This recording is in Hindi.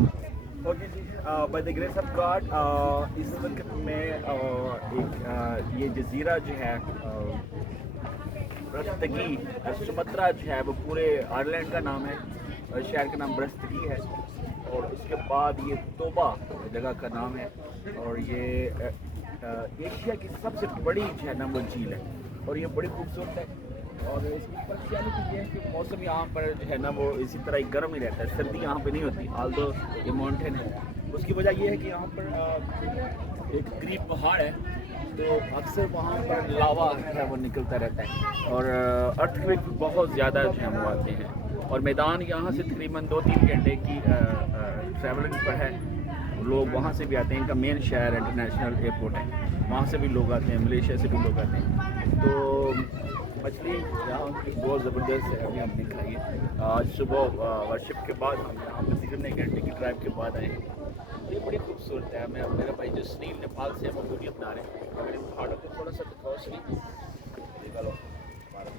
ओके जी, by the grace of God इस वक्त मैं ये जजीरा जो है ब्रस्तगी सुमत्रा जो है वो पूरे आयरलैंड का नाम है और शहर का नाम ब्रस्तगी है। और उसके बाद ये तोबा जगह का नाम है और ये एशिया की सबसे बड़ी जो है ना वो झील है और ये बड़ी खूबसूरत है। और इसकी स्पेशलिटी ये है कि मौसम यहाँ पर जो है ना वो इसी तरह ही गर्म ही रहता है, सर्दी यहाँ पे नहीं होती आल्दो ये माउंटेन है। उसकी वजह ये है कि यहाँ पर एक करीब पहाड़ है तो अक्सर वहाँ पर लावा है वो निकलता रहता है और अर्थक्वेक बहुत ज़्यादा जो है वो आते हैं। और मैदान यहाँ से तकरीबन 2-3 घंटे की ट्रैवलिंग पर है। लोग वहाँ से भी आते हैं, इनका मेन शहर इंटरनेशनल एयरपोर्ट है, वहाँ से भी लोग आते हैं, मलेशिया से भी लोग आते हैं। तो मछली यहाँ की बहुत ज़बरदस्त है, अभी हमने खाई है। आज सुबह वर्शिप के बाद हम यहाँ पर तकरीबन 1 घंटे की ड्राइव के बाद आए हैं। ये बड़ी खूबसूरत है। मैं मेरा भाई जो सुनील नेपाल से हम वीडियो बना रहे हैं, अगर इन पहाड़ों को थोड़ा सा दिखाओ सुनील, निकालो हमारा